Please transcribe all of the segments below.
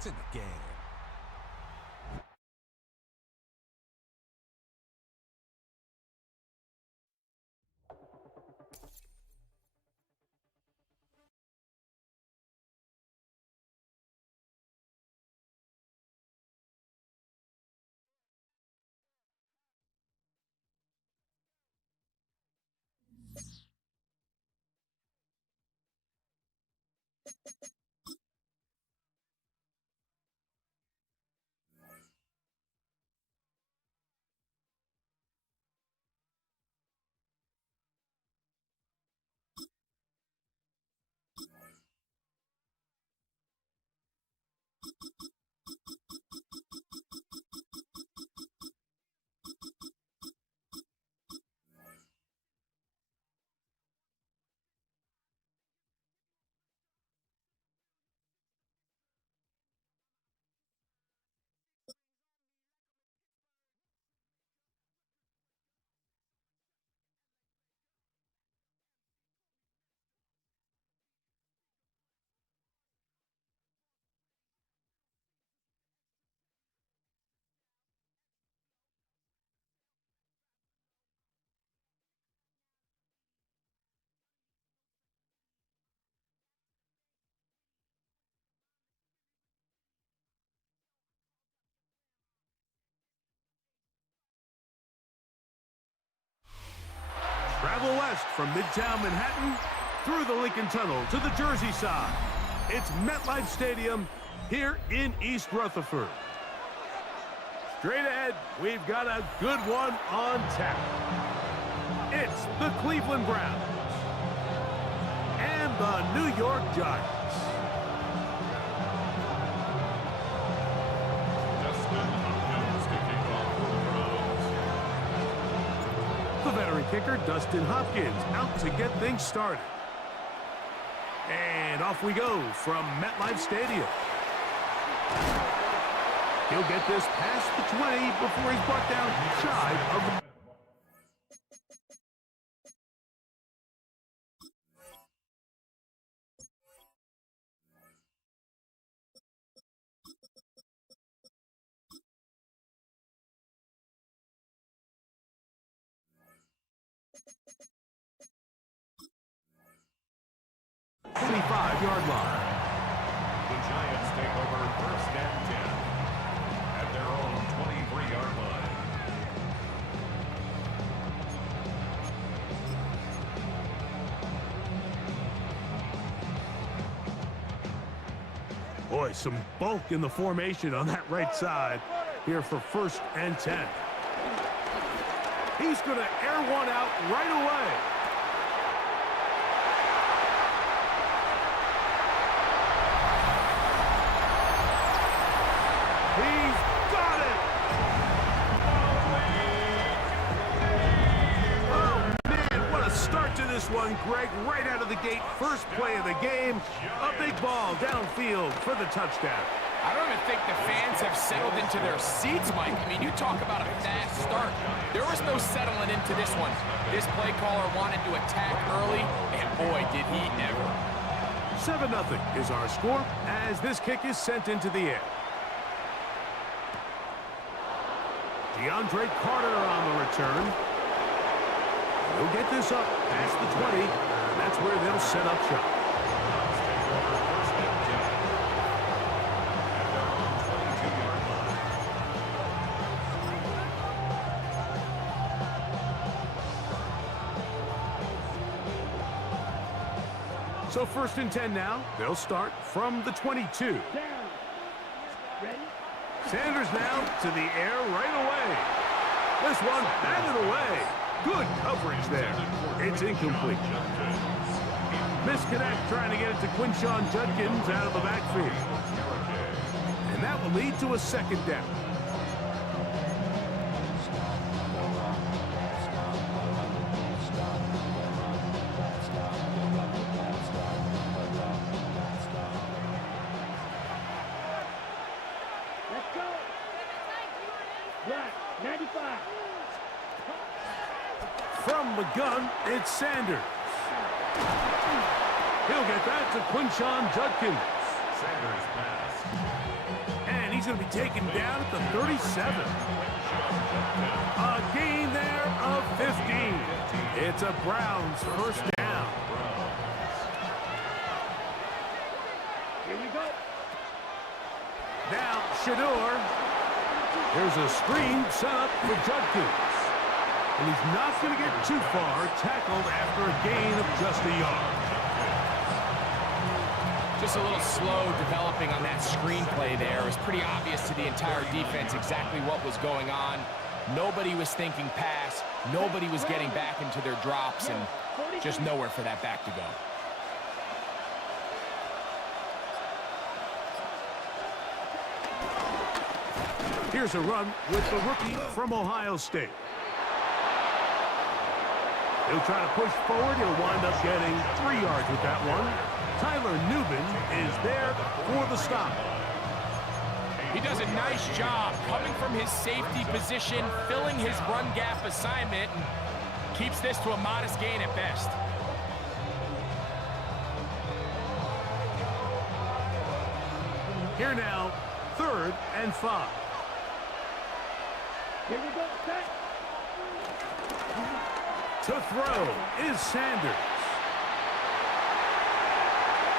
It's in the game. Travel west from Midtown Manhattan through the Lincoln Tunnel to the Jersey side. It's MetLife Stadium here in East Rutherford. Straight ahead, we've got a good one on tap. It's the Cleveland Browns and the New York Giants. The veteran kicker, Dustin Hopkins, out to get things started. And off we go from MetLife Stadium. He'll get this past the 20 before he's brought down shy of the... .25-yard line. The Giants take over first and 10 at their own 23-yard line. Boy, some bulk in the formation on that right side here for first and 10. He's going to air one out right away. One, Greg, right out of the gate, first play of the game, a big ball downfield for the touchdown. I don't even think the fans have settled into their seats, Mike. I mean, you talk about a fast start. There was no settling into this one. This play caller wanted to attack early, and boy, did he ever. 7-0 is our score as this kick is sent into the air. DeAndre Carter on the return. He'll get this up past the 20, and that's where they'll set up shop. So first and 10 now. They'll start from the 22. Sanders now to the air right away. This one batted away. Good coverage there. It's incomplete. Misconnect trying to get it to Quinshawn Judkins out of the backfield. And that will lead to a second down. Let's go. Black, 95. From the gun, it's Sanders. He'll get that to Quinshawn Judkins. Sanders pass. he's going to be taken down at the 37. A gain there of 15. It's a Browns first down. Here we go. Now, Shedeur. Here's a screen set up for Judkins. And he's not going to get too far, tackled after a gain of just a yard. Just a little slow developing on that screenplay there. It was pretty obvious to the entire defense exactly what was going on. Nobody was thinking pass. Nobody was getting back into their drops, and just nowhere for that back to go. Here's a run with the rookie from Ohio State. He'll try to push forward. He'll wind up getting 3 yards with that one. Tyler Newman is there for the stop. He does a nice job coming from his safety position, filling his run gap assignment, and keeps this to a modest gain at best. Here now, 3rd and 5. Here we go. Set. To throw is Sanders.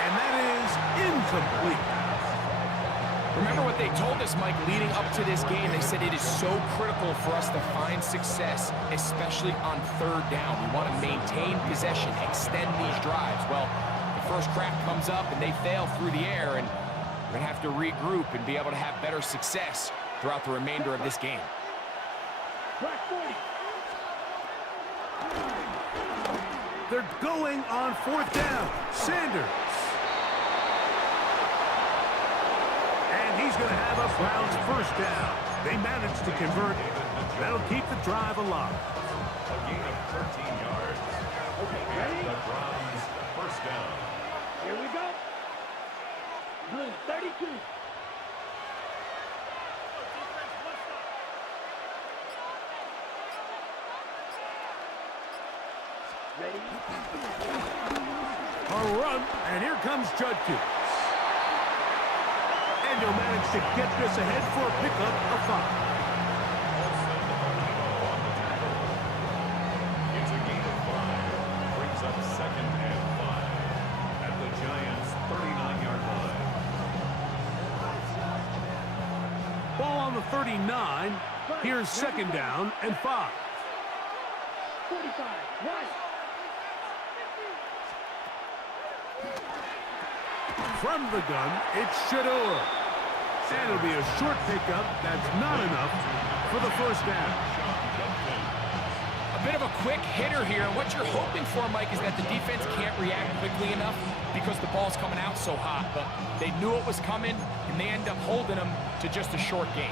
And that is incomplete. Remember what they told us, Mike, leading up to this game. They said it is so critical for us to find success, especially on 3rd down. We want to maintain possession, extend these drives. Well, the first crack comes up and they fail through the air, and we're going to have to regroup and be able to have better success throughout the remainder of this game. Track 40. They're going on 4th down. Sanders. And he's going to have a Browns first down. They managed to convert. That'll keep the drive alive. A gain of 13 yards. Okay, ready? The Browns first down. Here we go. Blue 32. Ready? A run, and here comes Judkins. And he'll manage to get this ahead for a pickup of 5. It's a gain of 5. Brings up 2nd and 5 at the Giants' 39-yard line. Ball on the 39. Here's 2nd down and 5. 45. Right. From the gun, it's Shedeur. And it'll be a short pickup. That's not enough for the first down. A bit of a quick hitter here. And what you're hoping for, Mike, is that the defense can't react quickly enough because the ball's coming out so hot. But they knew it was coming, and they end up holding them to just a short gain.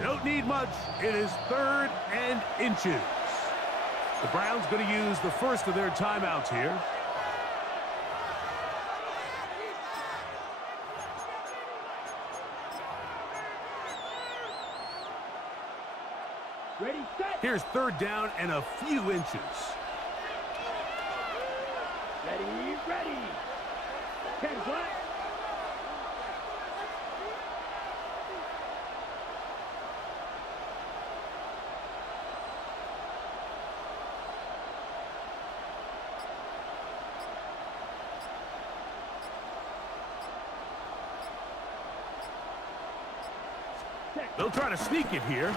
Don't need much. It is 3rd and inches. The Browns going to use the first of their timeouts here. Ready, set. Here's 3rd down and a few inches. Ready, ready. 10 flat. They'll try to sneak it here.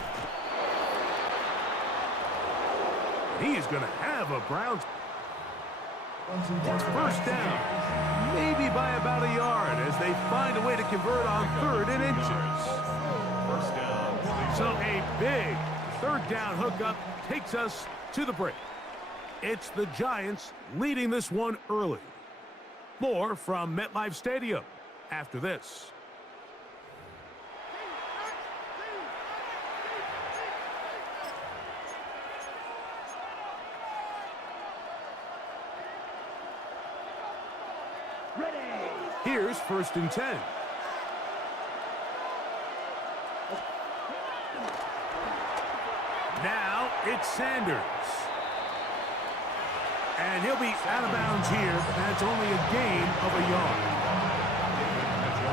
He is going to have a Browns. It's first down, maybe by about a yard as they find a way to convert on 3rd and inches. First down. So a big 3rd down hookup takes us to the break. It's the Giants leading this one early. More from MetLife Stadium after this. Here's 1st and 10. Now It's Sanders. And he'll be out of bounds here. That's only a gain of a yard.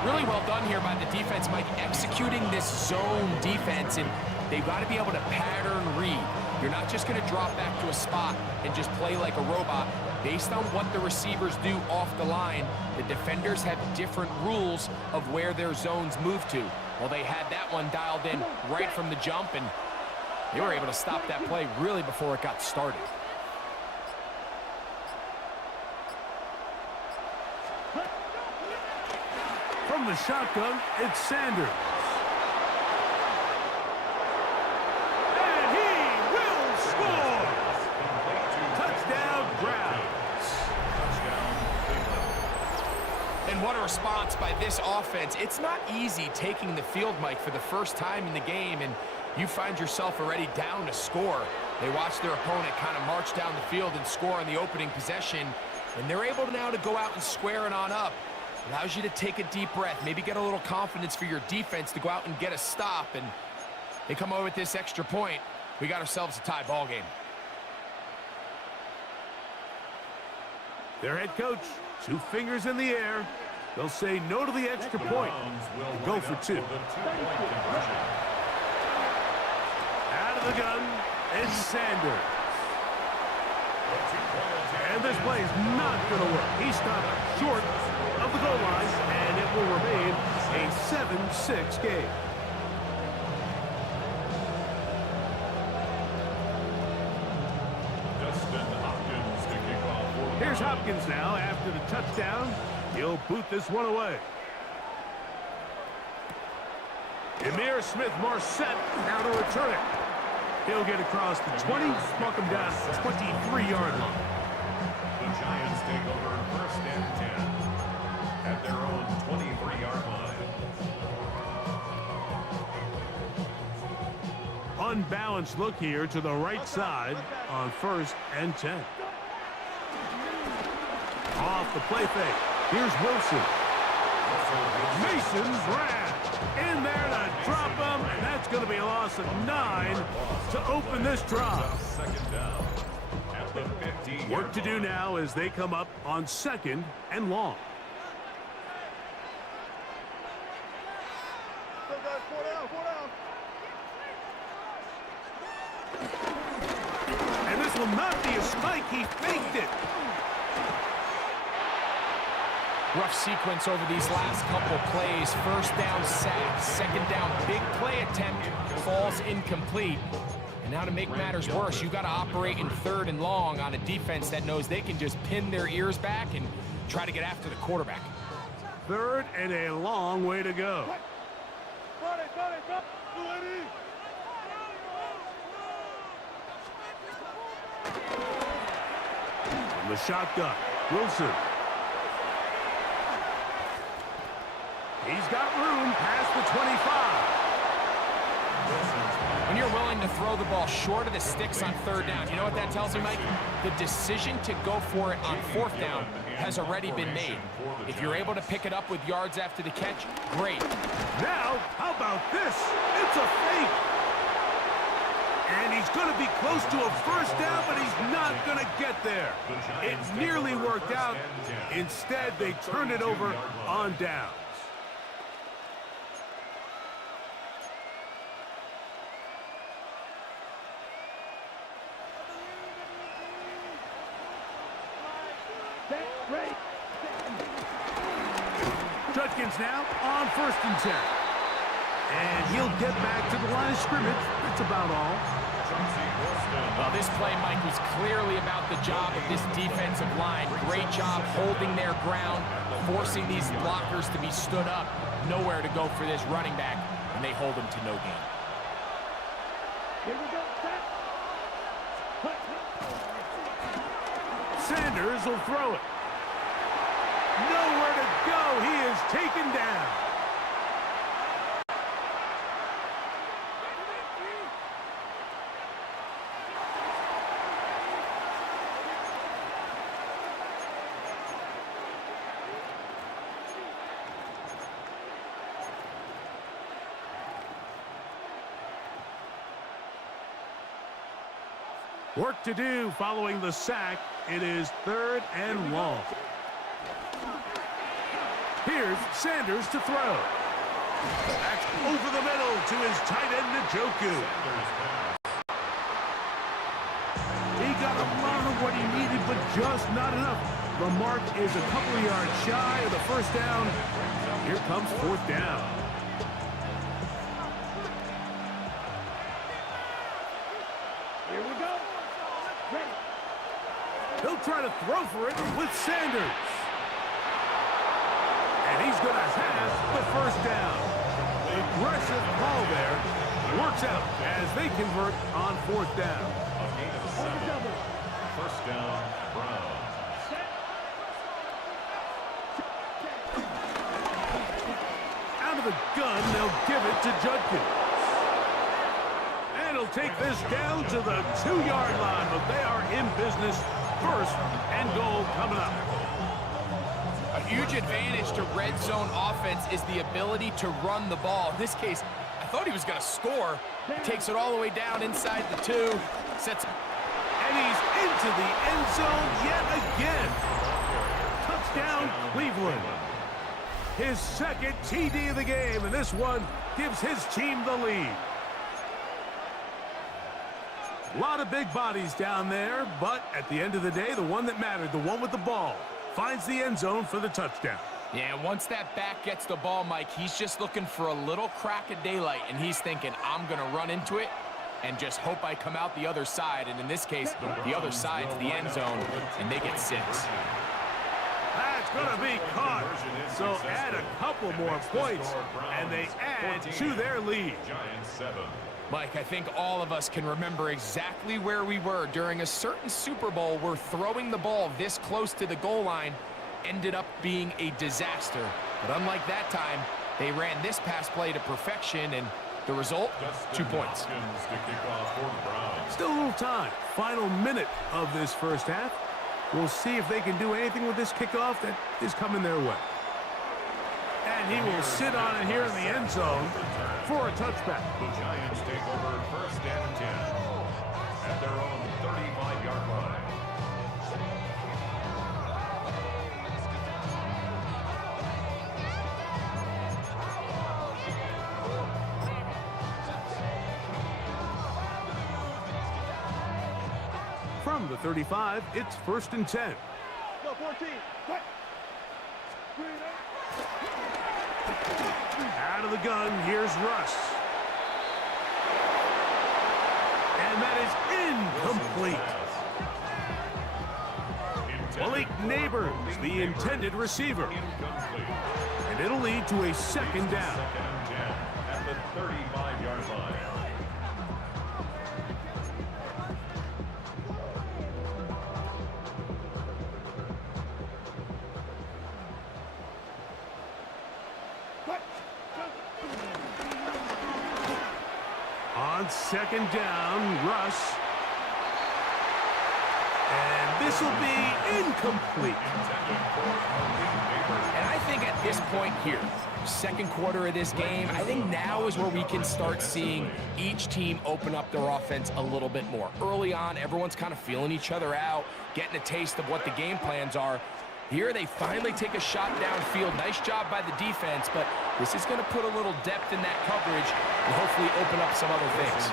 Really well done here by the defense, Mike, executing this zone defense, and they've got to be able to pattern read. You're not just going to drop back to a spot and just play like a robot. Based on what the receivers do off the line, the defenders have different rules of where their zones move to. Well, they had that one dialed in right from the jump, and they were able to stop that play really before it got started. From the shotgun, it's Sanders. And he will score! Touchdown, Browns. And what a response by this offense. It's not easy taking the field, Mike, for the first time in the game, and you find yourself already down to score. They watch their opponent kind of march down the field and score on the opening possession, and they're able now to go out and square it on up. Allows you to take a deep breath, maybe get a little confidence for your defense to go out and get a stop, and they come over with this extra point. We got ourselves a tie ball game. Their head coach, 2 fingers in the air. They'll say no to the extra point and go for 2. Out of the gun, it's Sanders. And this play is not going to work. He stopped short of the goal line, and it will remain a 7-6 game. Here's Hopkins now after the touchdown. He'll boot this one away. Emir Smith-Marset now to return it. He'll get across the 20, walk him down to the 23-yard line. The Giants take over 1st and 10 at their own 23-yard line. Unbalanced look here to the right side on 1st and 10. Off the play fake. Here's Wilson. Mason Brad in there to drop him, and that's going to be a loss of 9 to open this drive. Second down at the 15. Work to do now as they come up on 2nd and long. And this will not be a spike. He faked it. Rough sequence over these last couple plays. 1st down sack, 2nd down big play attempt, falls incomplete. And now to make matters worse, you got to operate in 3rd and long on a defense that knows they can just pin their ears back and try to get after the quarterback. 3rd and a long way to go. From the shotgun, Wilson. He's got room past the 25. When you're willing to throw the ball short of the sticks on 3rd down, you know what that tells me, Mike? The decision to go for it on 4th down has already been made. If you're able to pick it up with yards after the catch, great. Now, how about this? It's a fake. And he's going to be close to a 1st down, but he's not going to get there. It nearly worked out. Instead, they turned it over on downs. Judkins now on 1st and 10. And he'll get back to the line of scrimmage. That's about all. Well, this play, Mike, was clearly about the job of this defensive line. Great job holding their ground, forcing these blockers to be stood up. Nowhere to go for this running back, and they hold him to no gain. Here we go, set. Sanders will throw it. Nowhere to go. He is taken down. Work to do following the sack. It is 3rd and long. Here's Sanders to throw. That's over the middle to his tight end, Njoku. He got a lot of what he needed, but just not enough. The mark is a couple of yards shy of the first down. Here comes 4th down. Here we go. Ready. He'll try to throw for it with Sanders. And he's going to have the first down. Aggressive call there. Works out as they convert on 4th down. A gain of 7. First down, Browns. Out of the gun, they'll give it to Judkins. And he'll take this down to the 2-yard line, but they are in business. 1st and goal coming up. A huge advantage to red zone offense is the ability to run the ball. In this case, I thought he was going to score. Takes it all the way down inside the 2. Sets. And he's into the end zone yet again. Touchdown, Cleveland. His 2nd TD of the game, and this one gives his team the lead. A lot of big bodies down there, but at the end of the day, the one that mattered, the one with the ball, finds the end zone for the touchdown. Yeah, once that back gets the ball, Mike, he's just looking for a little crack of daylight, and he's thinking, I'm going to run into it and just hope I come out the other side. And in this case, the other side's the end zone, and they get 6. That's going to be caught. So add a couple more points, and they add to their lead. Giants 7. Mike, I think all of us can remember exactly where we were during a certain Super Bowl where throwing the ball this close to the goal line ended up being a disaster. But unlike that time, they ran this pass play to perfection, and the result, 2 points. Still a little time. Final minute of this first half. We'll see if they can do anything with this kickoff that is coming their way. And he will sit on it here in the end zone for a touchback. The Giants take over 1st and 10 at their own 35-yard line. From the 35, it's 1st and 10. Go 14. Quick. Out of the gun, here's Russ. And that is incomplete. Malik Neighbors, the intended receiver. And it'll lead to a 2nd down. 2nd and 10 at the 35-yard line. On 2nd down, Russ. And this will be incomplete. And I think at this point here, 2nd quarter of this game, I think now is where we can start seeing each team open up their offense a little bit more. Early on, everyone's kind of feeling each other out, getting a taste of what the game plans are. Here they finally take a shot downfield. Nice job by the defense, but this is going to put a little depth in that coverage and hopefully open up some other things.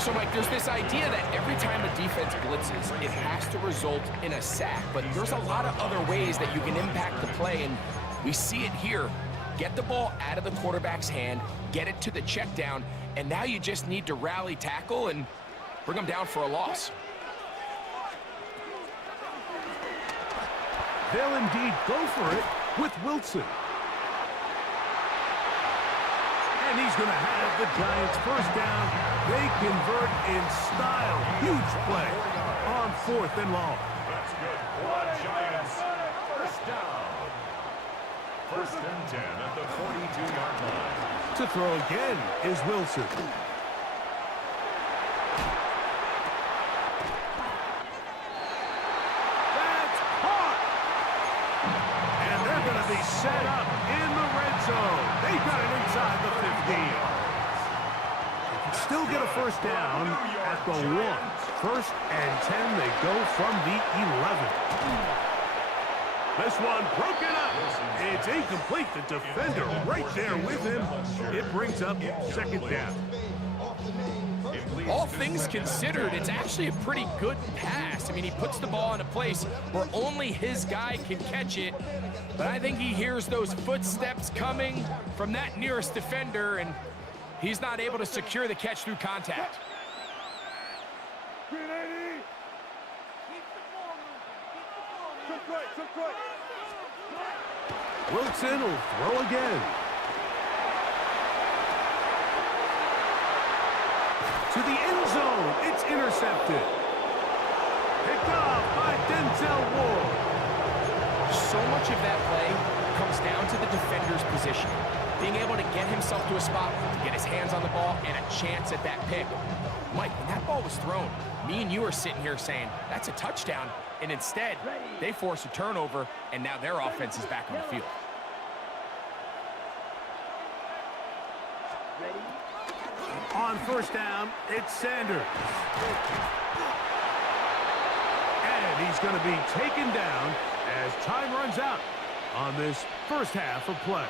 So, Mike, there's this idea that every time a defense blitzes, it has to result in a sack, but there's a lot of other ways that you can impact the play, and we see it here. Get the ball out of the quarterback's hand, get it to the check down, and now you just need to rally tackle and bring them down for a loss. They'll indeed go for it with Wilson. And he's going to have the Giants first down. They convert in style. Huge play on 4th and long. That's good for the Giants. First down. 1st and 10 at the 42-yard line. To throw again is Wilson. That's caught. And they're going to be set up in the red zone. They got it inside the 15. Still get a first down at the 1. First and 10, they go from the 11. This one broken up. It's incomplete. The defender right there with him. It brings up second down. All things considered, it's actually a pretty good pass. I mean, he puts the ball in a place where only his guy can catch it. But I think he hears those footsteps coming from that nearest defender, and he's not able to secure the catch through contact. Wilson will throw again. To the end zone. It's intercepted. Picked off by Denzel Ward. So much of that play comes down to the defender's position. Being able to get himself to a spot, to get his hands on the ball, and a chance at that pick. Mike, when that ball was thrown, me and you are sitting here saying, that's a touchdown. And instead, they force a turnover, and now their offense is back on the field. On first down, it's Sanders. And he's going to be taken down as time runs out on this first half of play.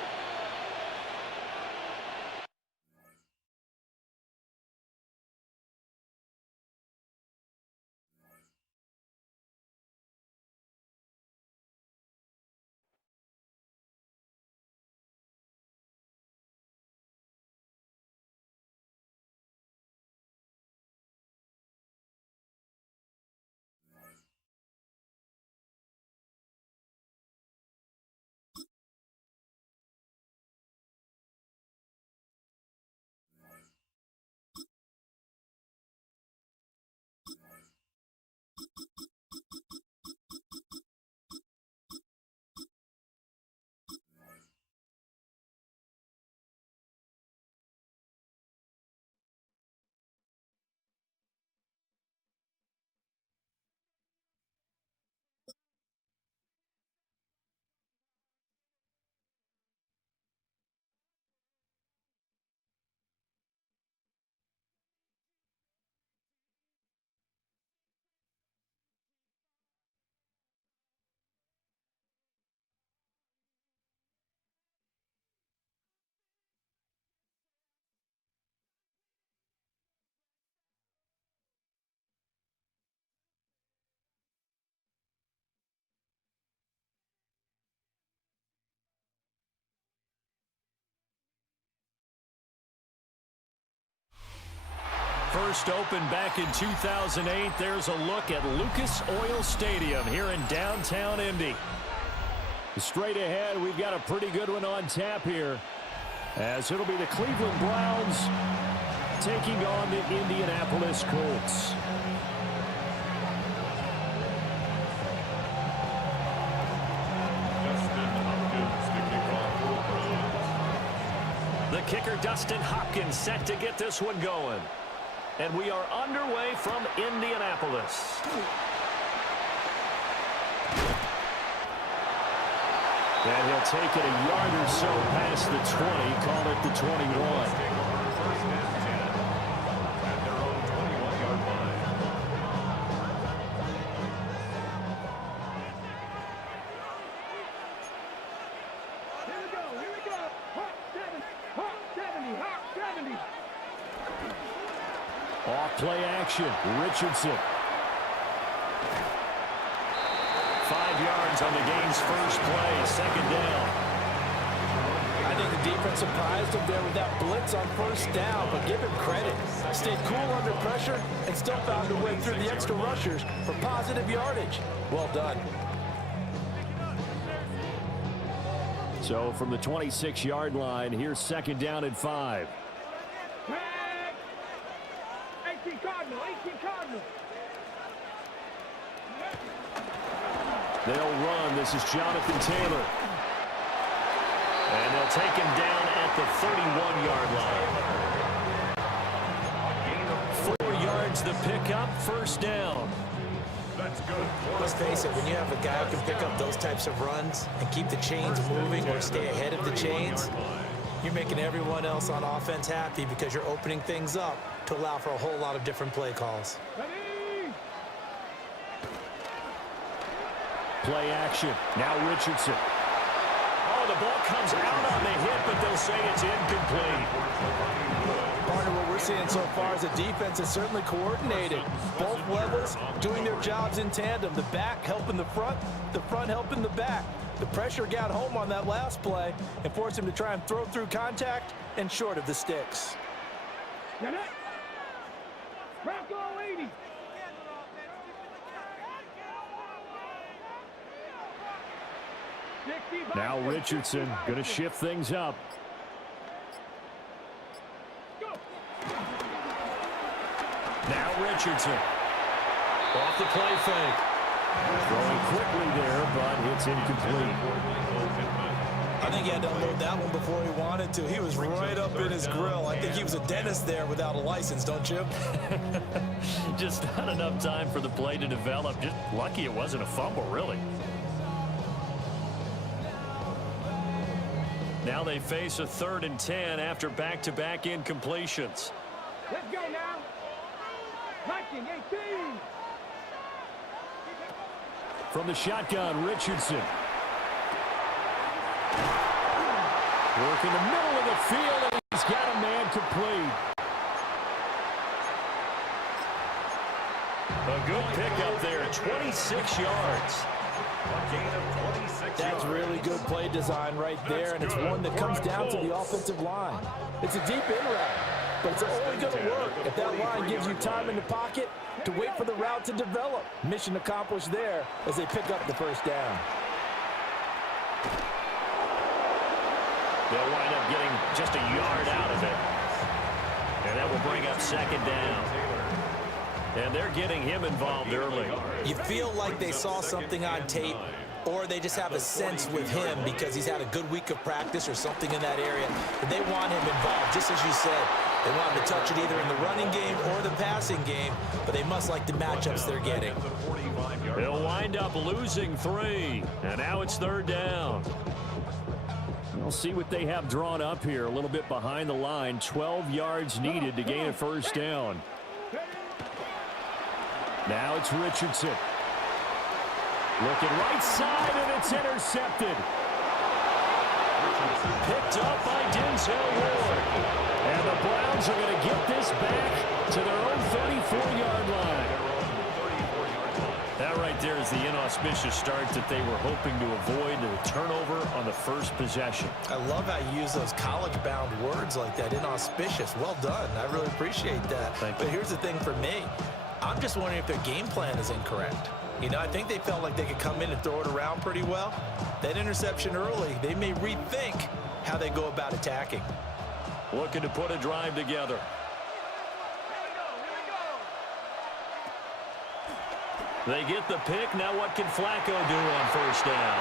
First opened back in 2008. There's a look at Lucas Oil Stadium here in downtown Indy. Straight ahead, we've got a pretty good one on tap here, as it'll be the Cleveland Browns taking on the Indianapolis Colts. The kicker, Dustin Hopkins, set to get this one going. And we are underway from Indianapolis. And he'll take it a yard or so past the 20, call it the 21. Off-play action, Richardson. 5 yards on the game's first play, second down. I think the defense surprised him there with that blitz on first down, but give him credit. Stayed cool under pressure and still found a way through the extra rushers for positive yardage. Well done. So from the 26-yard line, here's second down and 5. 18 Cardinal, 18 Cardinal. They'll run. This is Jonathan Taylor. And they'll take him down at the 31-yard line. 4 yards the pickup, first down. That's good. Let's face it, when you have a guy who can pick up those types of runs and keep the chains moving or stay ahead of the chains, you're making everyone else on offense happy because you're opening things up to allow for a whole lot of different play calls. Ready? play action. Now Richardson. Oh, the ball comes out on the hit, but they'll say it's incomplete. Partner, what we're seeing so far is the defense is certainly coordinated. Both levels doing their jobs in tandem. The back helping the front helping the back. The pressure got home on that last play and forced him to try and throw through contact and short of the sticks. Now Richardson going to shift things up. Now Richardson. Off the play fake. Throwing quickly there, but it's incomplete. I think he had to unload that one before he wanted to. He was right up in his grill. I think he was a dentist there without a license, don't you? Just not enough time for the play to develop. Just lucky it wasn't a fumble, really. Now they face a 3rd and 10 after back-to-back incompletions. Let's go now. 19-18. From the shotgun, Richardson. Work in the middle of the field, and he's got a man complete. A good pickup there, 26 yards. That's really good play design right there, and it's one that comes down to the offensive line. It's a deep in route, but it's only going to work if that line gives you time in the pocket to wait for the route to develop. Mission accomplished there as they pick up the first down. They'll wind up getting just a yard out of it. And that will bring up 2nd down. And they're getting him involved early. You feel like they saw something on tape, or they just have a sense with him because he's had a good week of practice or something in that area. But they want him involved, just as you said. They want him to touch it either in the running game or the passing game, but they must like the matchups they're getting. They'll wind up losing 3, and now it's 3rd down. We'll see what they have drawn up here. A little bit behind the line. 12 yards needed to gain a first down. Now it's Richardson. Looking right side, and it's intercepted. Picked up by Denzel Ward. And the Browns are going to get this back to their own 34-yard line. That right there is the inauspicious start that they were hoping to avoid, the turnover on the first possession. I love how you use those college-bound words like that, inauspicious. Well done. I really appreciate that. Thank you. But here's the thing for me. I'm just wondering if their game plan is incorrect. You know, I think they felt like they could come in and throw it around pretty well. That interception early, they may rethink how they go about attacking. Looking to put a drive together. They get the pick. Now what can Flacco do on first down?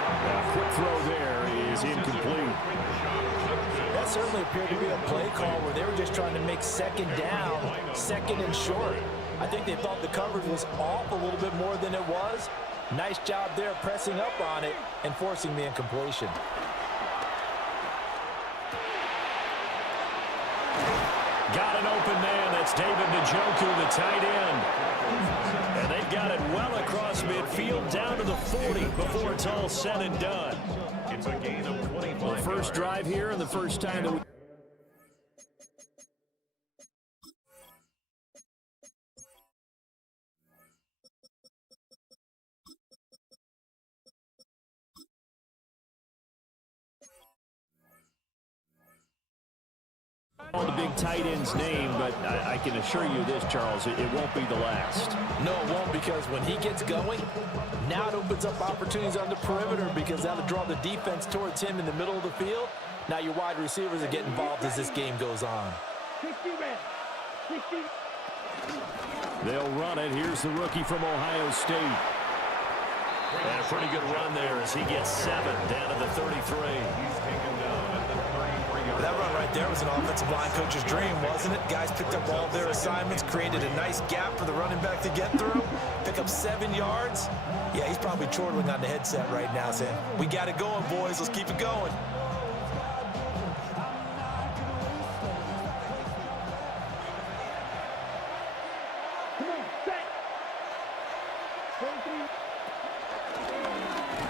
A quick throw there is incomplete. That certainly appeared to be a play call where they were just trying to make 2nd down, 2nd and short. I think they thought the coverage was off a little bit more than it was. Nice job there pressing up on it and forcing the incompletion. Got an open man. That's David Njoku, the tight end. And they've got it well across midfield down to the 40 before it's all said and done. It's a gain of 25 The first drive here and the first time that we... the big tight end's name, but I can assure you this, Charles, it won't be the last. No, it won't, because when he gets going, now it opens up opportunities on the perimeter because that'll draw the defense towards him in the middle of the field. Now your wide receivers are getting involved as this game goes on. They'll run it. Here's the rookie from Ohio State. And a pretty good run there as he gets 7 down to the 33. That run right there was an offensive line coach's dream, wasn't it? Guys picked up all their assignments, created a nice gap for the running back to get through, pick up 7 yards. Yeah, he's probably chortling on the headset right now saying, we got it going, boys. Let's keep it going.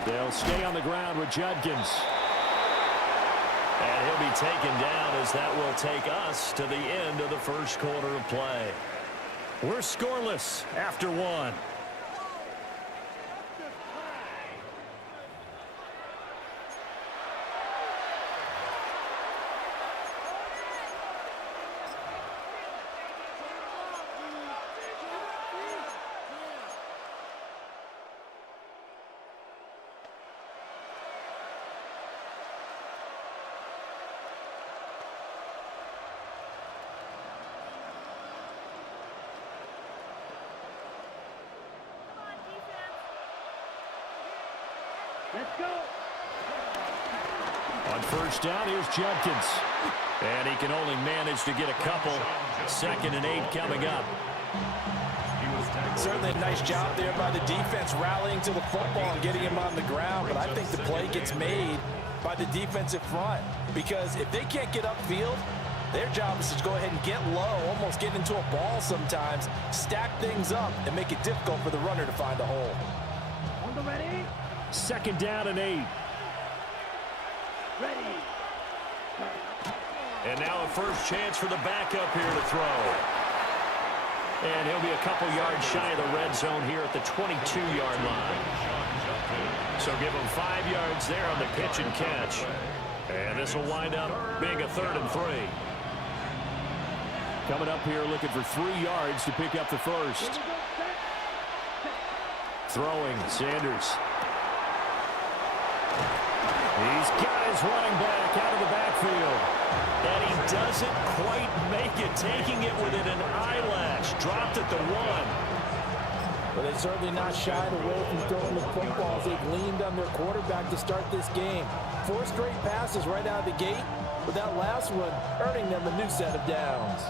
They'll stay on the ground with Judkins. And he'll be taken down as that will take us to the end of the first quarter of play. We're scoreless after one. Let's go. On first down, here's Judkins. And he can only manage to get a couple. 2nd and 8 coming up. Certainly a nice job there by the defense rallying to the football and getting him on the ground. But I think the play gets made by the defensive front. Because if they can't get upfield, their job is to go ahead and get low, almost get into a ball sometimes, stack things up, and make it difficult for the runner to find a hole. On the ready. 2nd down and 8. Ready. And now a first chance for the backup here to throw. And he'll be a couple yards shy of the red zone here at the 22-yard line. So give him 5 yards there on the pitch and catch. And this will wind up being a 3rd and 3. Coming up here looking for 3 yards to pick up the first. Throwing, Sanders. He's got his running back out of the backfield. And he doesn't quite make it, taking it within an eyelash. Dropped at the 1. But they're certainly not shying away from throwing the footballs. They've leaned on their quarterback to start this game. 4 straight passes right out of the gate, with that last one earning them a new set of downs.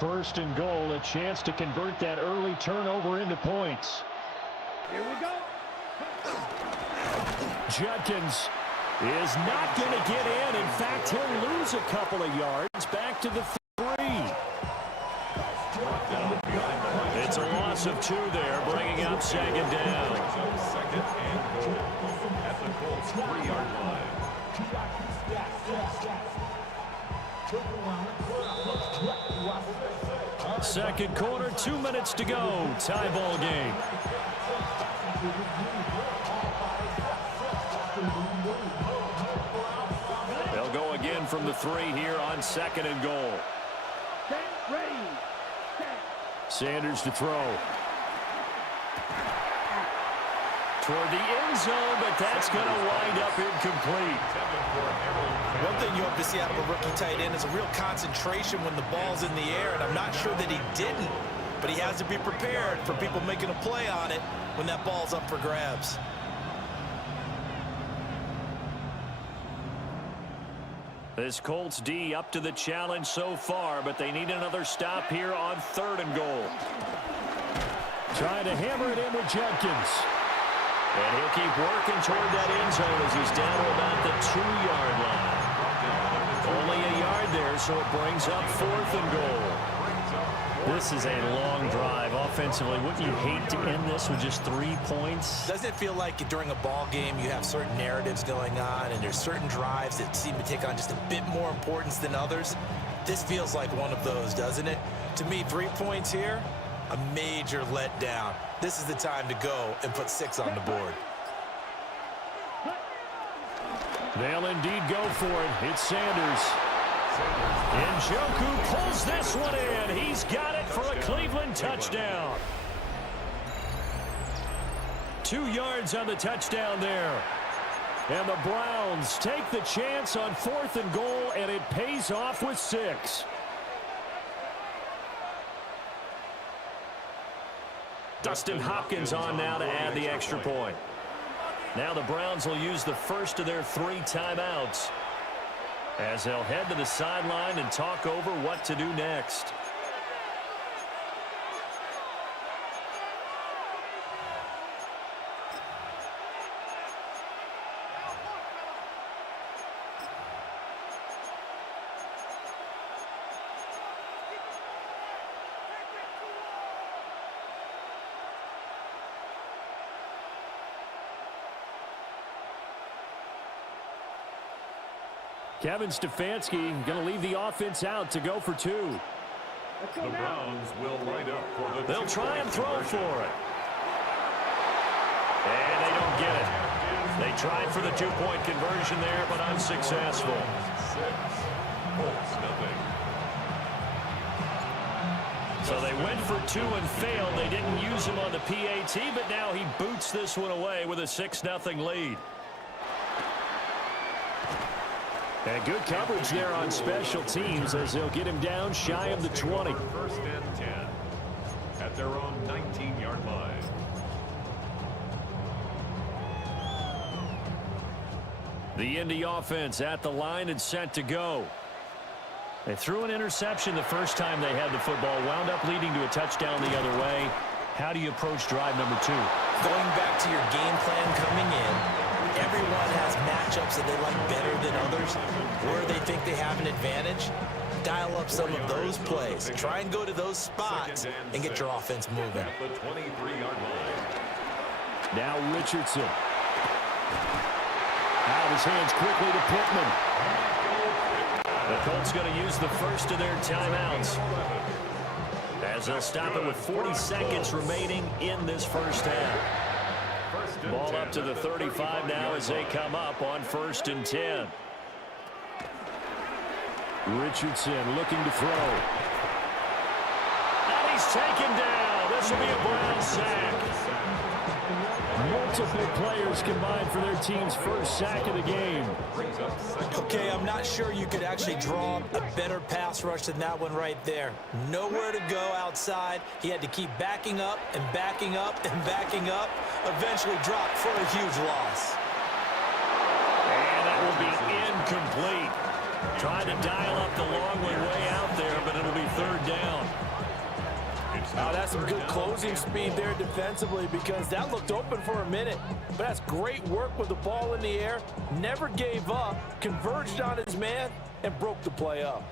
First and goal, a chance to convert that early turnover into points. Here we go. Judkins is not going to get in. In fact, he'll lose a couple of yards back to the 3. It's a loss of 2 there, bringing up 2nd down. 2nd and goal at the Colts 3-yard line. Second quarter, 2 minutes to go. Tie ball game. They'll go again from the 3 here on 2nd and goal. Set, ready. Set. Sanders to throw. Toward the end zone, but that's going to wind up incomplete. One thing you hope to see out of a rookie tight end is a real concentration when the ball's in the air, and I'm not sure that he didn't, but he has to be prepared for people making a play on it when that ball's up for grabs. This Colts D up to the challenge so far, but they need another stop here on 3rd and goal. Trying to hammer it in with Judkins. And he'll keep working toward that end zone as he's down to about the 2-yard line. Only a yard there, so it brings up 4th and goal. This is a long drive offensively. Wouldn't you hate to end this with just 3 points? Doesn't it feel like during a ball game you have certain narratives going on and there's certain drives that seem to take on just a bit more importance than others? This feels like one of those, doesn't it? To me, 3 points here, a major letdown. This is the time to go and put 6 on the board. They'll indeed go for it. It's Sanders. And Njoku pulls this one in. He's got it for a Cleveland touchdown. 2 yards on the touchdown there. And the Browns take the chance on 4th and goal, and it pays off with 6. Dustin Hopkins on now to add the extra point. Now the Browns will use the first of their 3 timeouts as they'll head to the sideline and talk over what to do next. Kevin Stefanski going to leave the offense out to go for 2. The Browns will line up for the They'll try and throw for it. And they don't get it. They tried for the 2-point conversion there, but unsuccessful. 6. Colts nothing. So they went for 2 and failed. They didn't use him on the PAT, but now he boots this one away with a 6-0 lead. And good coverage there on special teams as they'll get him down shy of the 20. First and 10 at their own 19-yard line. The Indy offense at the line and set to go. They threw an interception the first time they had the football, wound up leading to a touchdown the other way. How do you approach drive number 2? Going back to your game plan coming in, everyone has matchups that they like better than others. Where they think they have an advantage, dial up some of those plays. Try and go to those spots and get your offense moving. At the 23-yard line. Now Richardson. Out of his hands quickly to Pittman. The Colts going to use the first of their timeouts as they'll stop it with 40 seconds remaining in this first half. Ball up to the 35 now as they come up on 1st and 10. Richardson looking to throw. And he's taken down. This will be a Brown sack. Multiple players combined for their team's first sack of the game. Okay, I'm not sure you could actually draw a better pass rush than that one right there. Nowhere to go outside. He had to keep backing up and backing up and backing up. Eventually dropped for a huge loss. And that will be incomplete. Trying to dial up the long way out there, but it'll be 3rd down. Oh, that's some good closing speed there defensively because that looked open for a minute. But that's great work with the ball in the air. Never gave up, converged on his man, and broke the play up.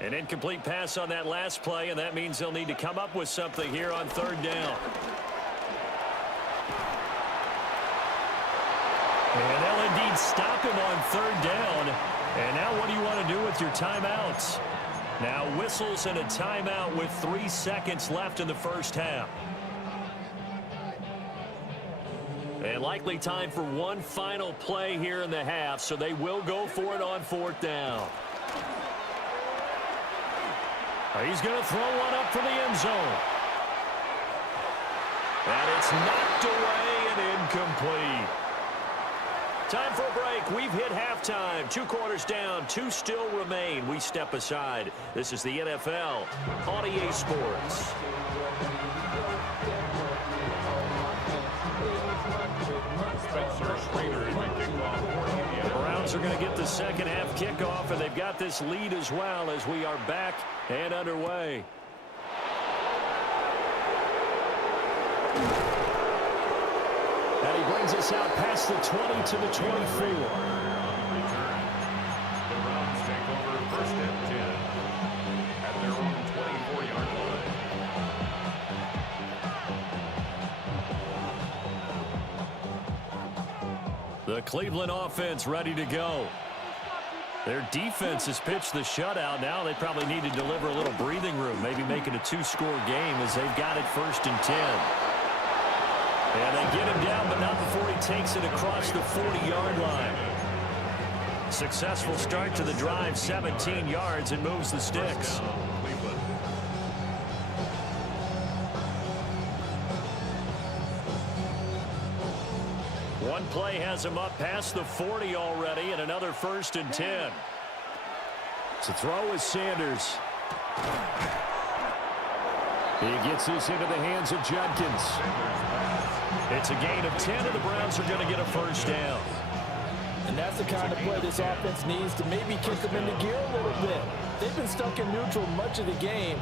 An incomplete pass on that last play, and that means they'll need to come up with something here on 3rd down. And they'll indeed stop him on 3rd down. And now what do you want to do with your timeouts? Now whistles and a timeout with 3 seconds left in the first half. And likely time for one final play here in the half, so they will go for it on 4th down. He's going to throw one up for the end zone. And it's knocked away and incomplete. Time for a break. We've hit halftime. 2 quarters down. 2 still remain. We step aside. This is the NFL on Esports. The Browns are going to get the second half kickoff, and they've got this lead as well as we are back and underway. And he brings us out past the 20 to the 24. The Browns take over 1st and 10 at their own 24-yard line. The Cleveland offense ready to go. Their defense has pitched the shutout. Now they probably need to deliver a little breathing room, maybe make it a 2-score game as they've got it 1st and 10. And they get him down, but not before he takes it across the 40-yard line. Successful start to the drive, 17 yards, and moves the sticks. One play has him up past the 40 already, and another 1st and 10. To throw is Sanders. He gets this into the hands of Judkins. It's a gain of 10, and the Browns are going to get a 1st down. And that's the kind of play this offense needs to maybe kick them into gear a little bit. They've been stuck in neutral much of the game.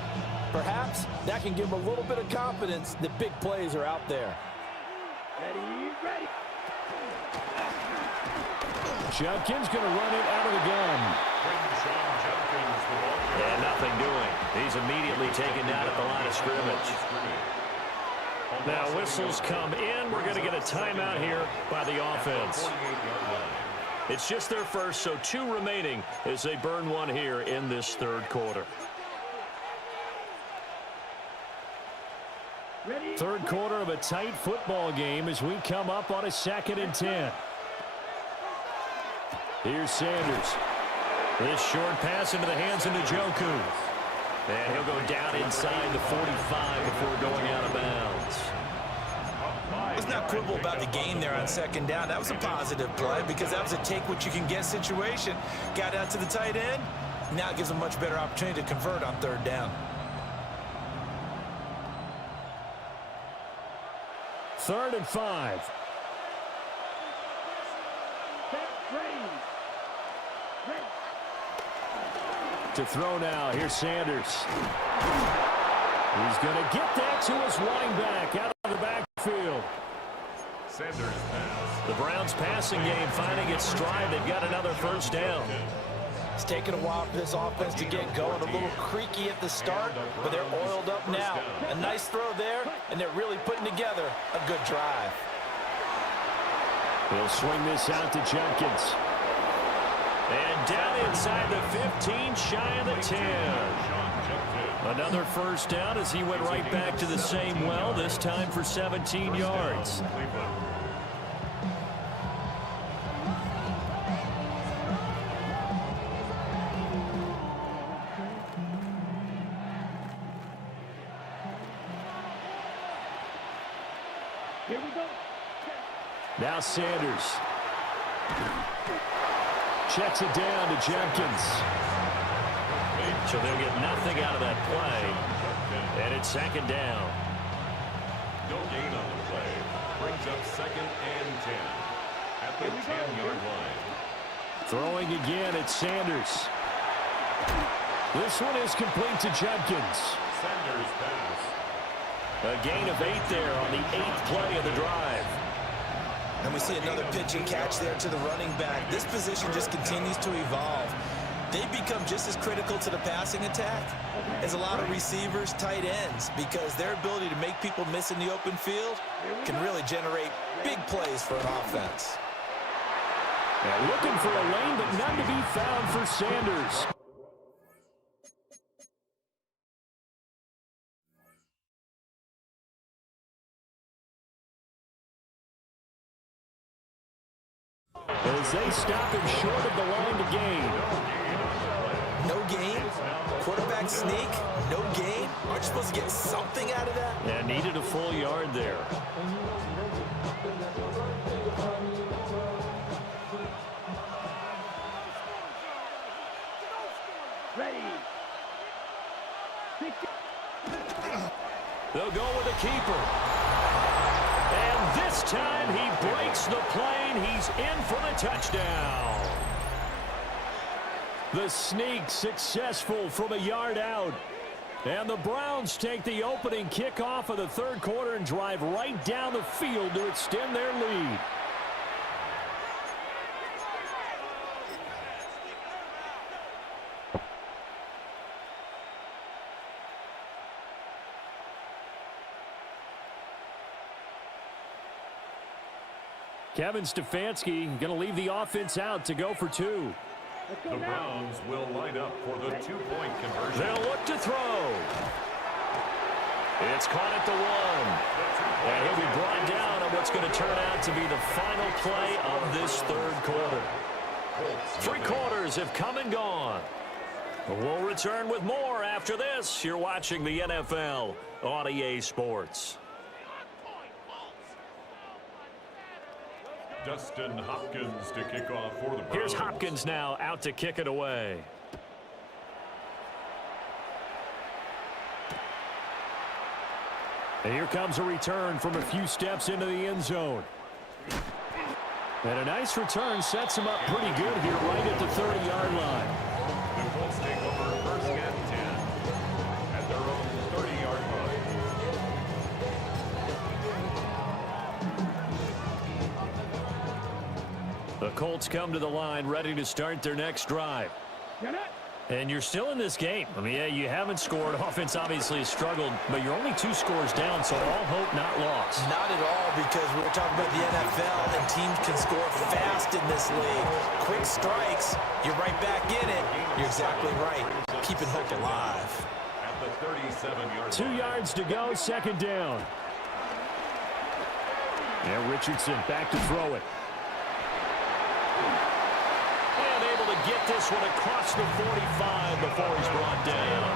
Perhaps that can give them a little bit of confidence that big plays are out there. Ready, ready. Judkins going to run it out of the gun. And nothing doing. He's immediately taken down at the line of scrimmage. Now whistles come in. We're going to get a timeout here by the offense. It's just their first, so 2 remaining as they burn one here in this third quarter. Third quarter of a tight football game as we come up on a 2nd and 10. Here's Sanders. This short pass into the hands of Njoku. And he'll go down inside the 45 before going out of bounds. Let's not quibble about the game there on 2nd down. That was a positive play because that was a take-what-you-can-get situation. Got out to the tight end. Now it gives them a much better opportunity to convert on 3rd down. 3rd and 5. To throw now. Here's Sanders. He's going to get that to his running back out of the backfield. Sanders pass. The Browns passing game finding its stride. They've got another 1st down. It's taken a while for this offense to get going. A little creaky at the start, but they're oiled up now. A nice throw there, and they're really putting together a good drive. He'll swing this out to Jenkins. And down inside the 15, shy of the 10. Another 1st down as he went right back to the same well, this time for 17 yards. Here we go. Now Sanders. Checks it down to Jenkins. So they'll get nothing out of that play. And it's 2nd down. No gain on the play. Brings up 2nd and 10 at the 10-yard line. Throwing again at Sanders. This one is complete to Jenkins. Sanders pass. A gain of 8 there on the 8th play of the drive. And we see another pitch and catch there to the running back. This position just continues to evolve. They become just as critical to the passing attack as a lot of receivers, tight ends, because their ability to make people miss in the open field can really generate big plays for an offense. Now looking for a lane, but none to be found for Sanders. As they stop him short of the line to gain. No gain? Quarterback sneak? No gain? Aren't you supposed to get something out of that? Yeah, needed a full yard there. Ready. They'll go with a keeper. And this time he breaks the plane. He's in for the touchdown. The sneak successful from a yard out. And the Browns take the opening kickoff of the third quarter and drive right down the field to extend their lead. Kevin Stefanski going to leave the offense out to go for 2. The Browns will line up for the 2-point conversion. They'll look to throw. It's caught at the 1. And he'll be brought down on what's going to turn out to be the final play of this third quarter. 3 quarters have come and gone. We'll return with more after this. You're watching the NFL on EA Sports. Dustin Hopkins to kick off for the Browns. Here's Hopkins now out to kick it away. And here comes a return from a few steps into the end zone. And a nice return sets him up pretty good here right at the 30-yard line. The Colts take over 1st and 10 at their own 30-yard line. The Colts come to the line ready to start their next drive. And you're still in this game. I mean, yeah, you haven't scored. Offense obviously has struggled, but you're only 2 scores down, so all hope not lost. Not at all, because we're talking about the NFL, and teams can score fast in this league. Quick strikes, you're right back in it. You're exactly right. Keeping hope alive. At the 37-yard 2 yards to go, second down. And Richardson back to throw it. And able to get this one across the 45 before he's brought down.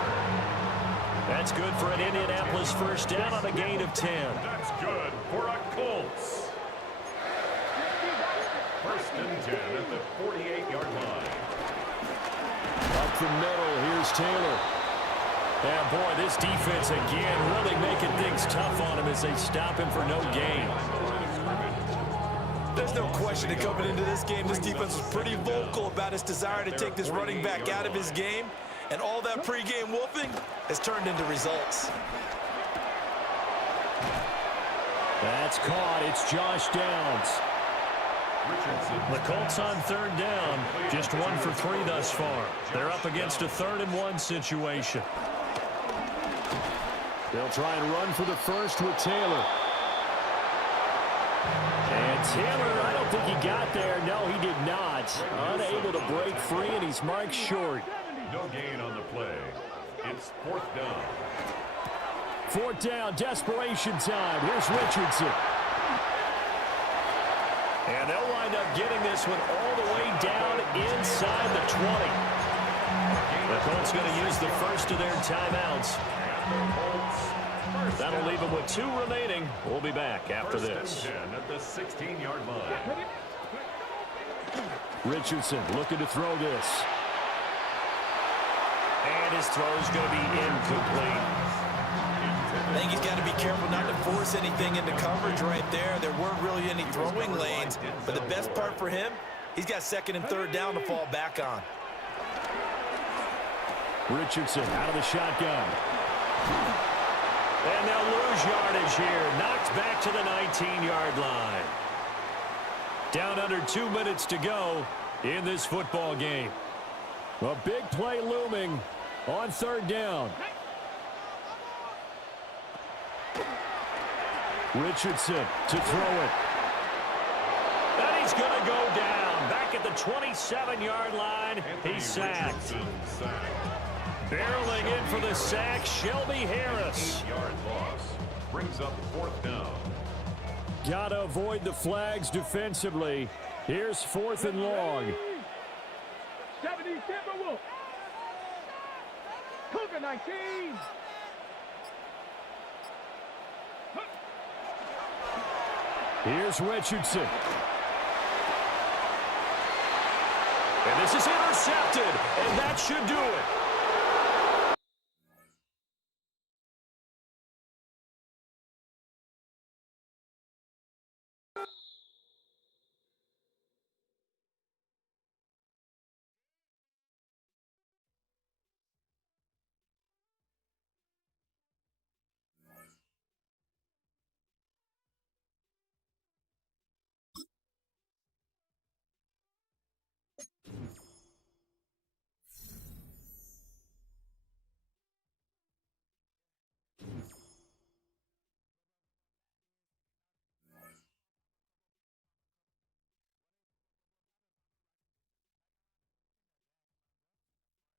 That's good for an Indianapolis first down on a gain of 10. That's good for a Colts. First and 10 at the 48-yard line. Up the middle, here's Taylor. And boy, this defense again really making things tough on him as they stop him for no gain. There's no question that coming into this game, this defense was pretty vocal about its desire to take this running back out of his game. And all that pregame wolfing has turned into results. That's caught. It's Josh Downs. The Colts on third down. Just 1 for 3 thus far. They're up against a 3rd and 1 situation. They'll try and run for the first with Taylor. And Taylor, I don't think he got there. No, he did not. Unable to break free, and he's marked short. No gain on the play. It's 4th down. 4th down, desperation time. Here's Richardson. And they'll wind up getting this one all the way down inside the 20. The Colts going to use the first of their timeouts. That'll leave them with 2 remaining. We'll be back after this. First and 10 at the 16-yard line. Richardson looking to throw this. And his throw is going to be incomplete. I think he's got to be careful not to force anything into coverage right there. There weren't really any throwing lanes. But the best part for him, he's got 2nd and 3rd down to fall back on. Richardson out of the shotgun. And they'll lose yardage here. Knocked back to the 19-yard line. Down under 2 minutes to go in this football game. A big play looming on 3rd down. Richardson to throw it. And he's going to go down. Back at the 27-yard line. He's sacked. Barreling in for the sack, Shelby Harris. 8-yard loss. Brings up 4th down. Gotta avoid the flags defensively. Here's 4th and long. 70 Timberwolves. Cougar 19. Here's Richardson. And this is intercepted, and that should do it.